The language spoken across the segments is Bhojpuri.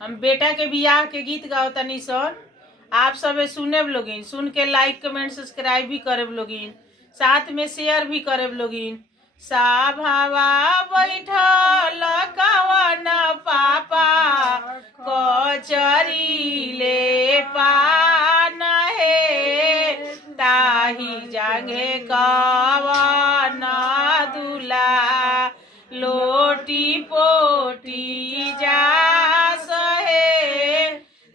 हम बेटा के बियाह के गीत गाओ तनी सन। आप सब सुने लोगिन, सुन के लाइक कमेंट सब्सक्राइब भी करे लोगिन, साथ में शेयर भी करे लोगिन। साभावा बैठल कवन पापा कचरी ले पान हे, ताही जागे कवन दूला लोटी पोटी जा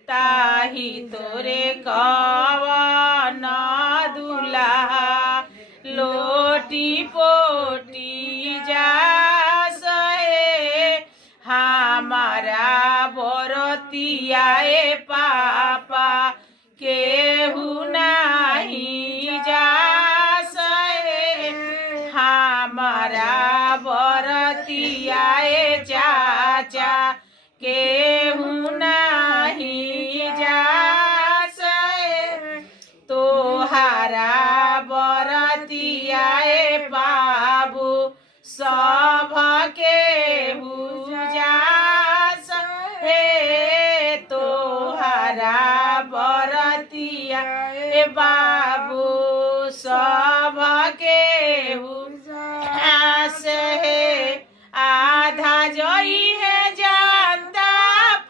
ताही तोरे कवन दूल्हा लोटी पोटी जा सहे, हमारा बरतिया पापा केहू नहीं जा सहे, हमारा बरतिया चाचा केहू नहीं जा सहे, तोहारा बरतिया बाबू सब केहू जा सहे, तोहारा बरतिया बाबू सब केहू जा सहे, आधा जई है जानता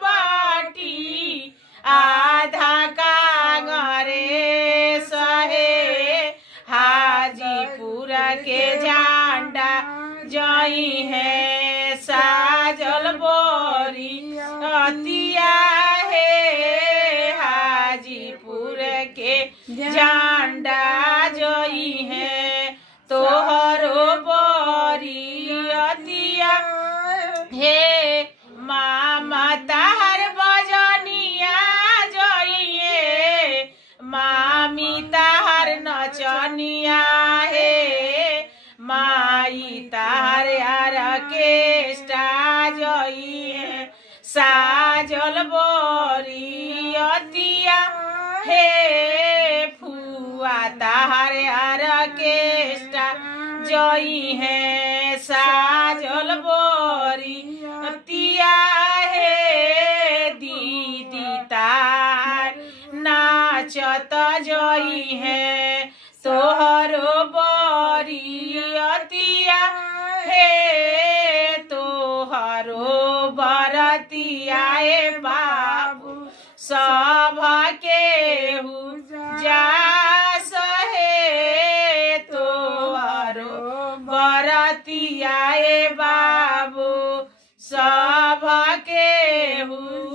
पाटी आधा कांगरे सहे, हाजीपुर के झंडा जई है साजल बोरी अतिया है, हाजीपुर के झंडा जई है तोहरो बोरी अतिया हे, मामा तार बजनिया जइए, मामी तार नचनिया हे, माई तार यार केष्टा जइए साजल बोरी अतिया हे, फुआ तार यार केष्टा जई है साजल बोरी अतिया हे, दीदी तार नाचत जई है तोहरो बोरी अतिया हे, तोहरो बरतिया बाबू सब केहू जा सहे, तोहरो बरतिया बाबू सब केहू